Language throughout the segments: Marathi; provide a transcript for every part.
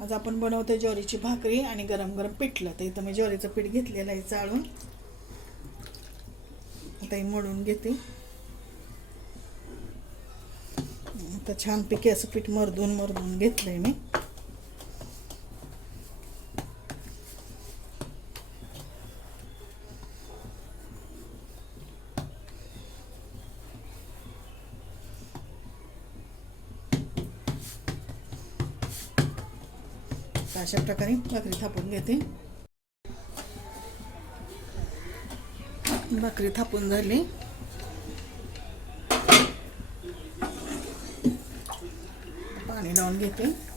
आज आपण बनवतो ज्वारीची भाकरी आणि गरम गरम पिठलं. तर इथं मी ज्वारीचं पीठ घेतलेलं आहे चाळून. आता हे मळून घेते. आता छानपैकी असं पीठ मरदून मरदून घेतलं घेतलंय मी. आता अशा प्रकारे भाकरी थापून घेते. भाकरी थापून झाली. पाणी लावून घेते.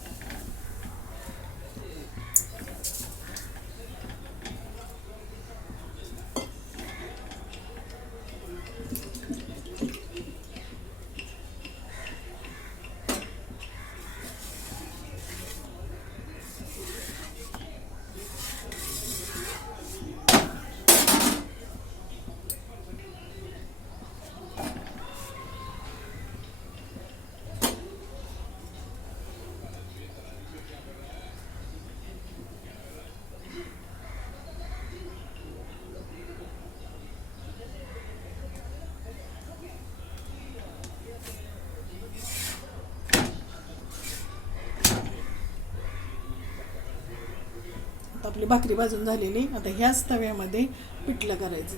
आपली भाकरी भाजून झालेली. आता ह्याच तव्यामध्ये पिठलं करायचं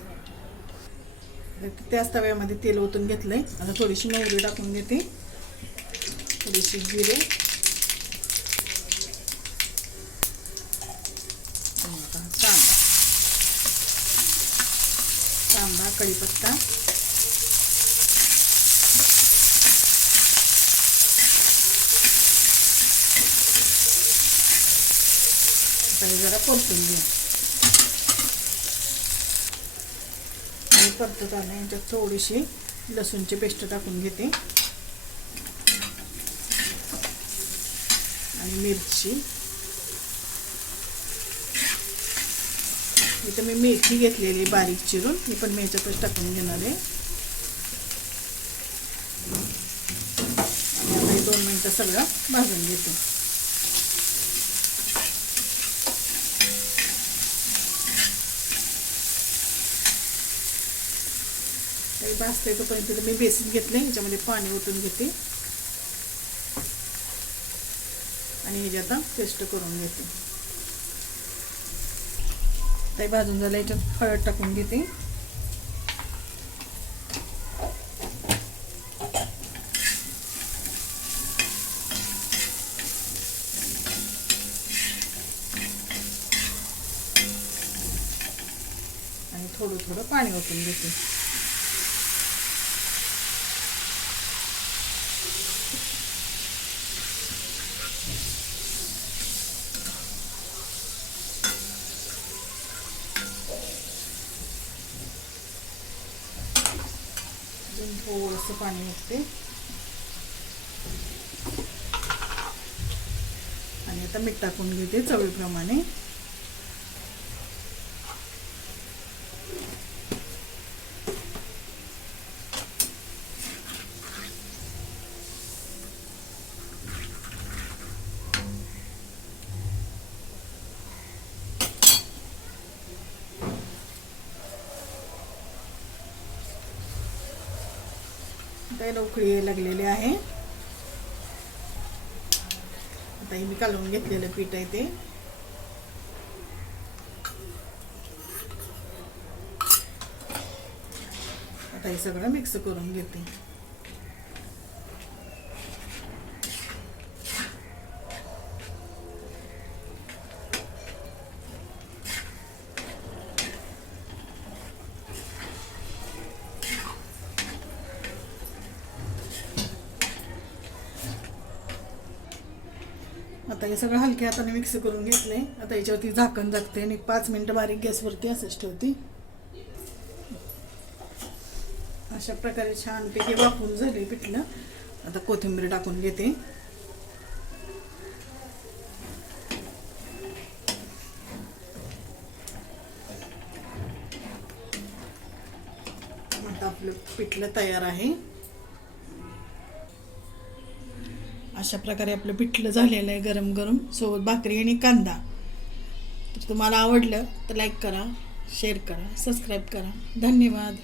त्याच तव्यामध्ये तेल ओतून घेतलंय. आता थोडीशी मोहरी टाकून घेते. थोडीशी जिरे. आणि आता कांदा कांदा कढीपत्ता. आता जरा परतून घ्या. आणि परतताना यांच्यात थोडीशी लसूणची पेस्ट टाकून घेते. आणि मिरची. इथं मी मेथी घेतलेली बारीक चिरून मी पण मी याच्यातच टाकून घेणार आहे. दोन मिनटं सगळं भाजून घेते. काही भाजते तोपर्यंत मी बेसन घेतले ह्याच्यामध्ये पाणी ओतून घेते. आणि ह्याची आता पेस्ट करून घेते. काही भाजून झालं याच्यात हळद टाकून घेते. आणि थोडं थोडं पाणी ओतून घेते. त्यातून थोडंसं पाणी निघते आणि आता मीठ टाकून घेते चवीप्रमाणे. काही उकळी लागलेली आहे. आता हे मी कालवून घेतलेलं पीठ आहे ते. आता हे सगळं मिक्स करून घेते. आता हे सगळं हलक्या हाताने मिक्स करून घेतले आता याच्यावरती झाकण झाकते आणि पाच मिनटं बारीक गॅसवरती असंच ठेवते. अशा प्रकारे छानपैकी वाफून झाले पिठलं. आता कोथिंबीर टाकून घेते. आता आपलं पिठलं तयार आहे. अशा प्रकारे आपलं पिठलं झालेलं आहे गरम गरम. सोबत भाकरी आणि कांदा. तर तुम्हाला आवडलं तर लाईक करा शेअर करा सबस्क्राईब करा. धन्यवाद.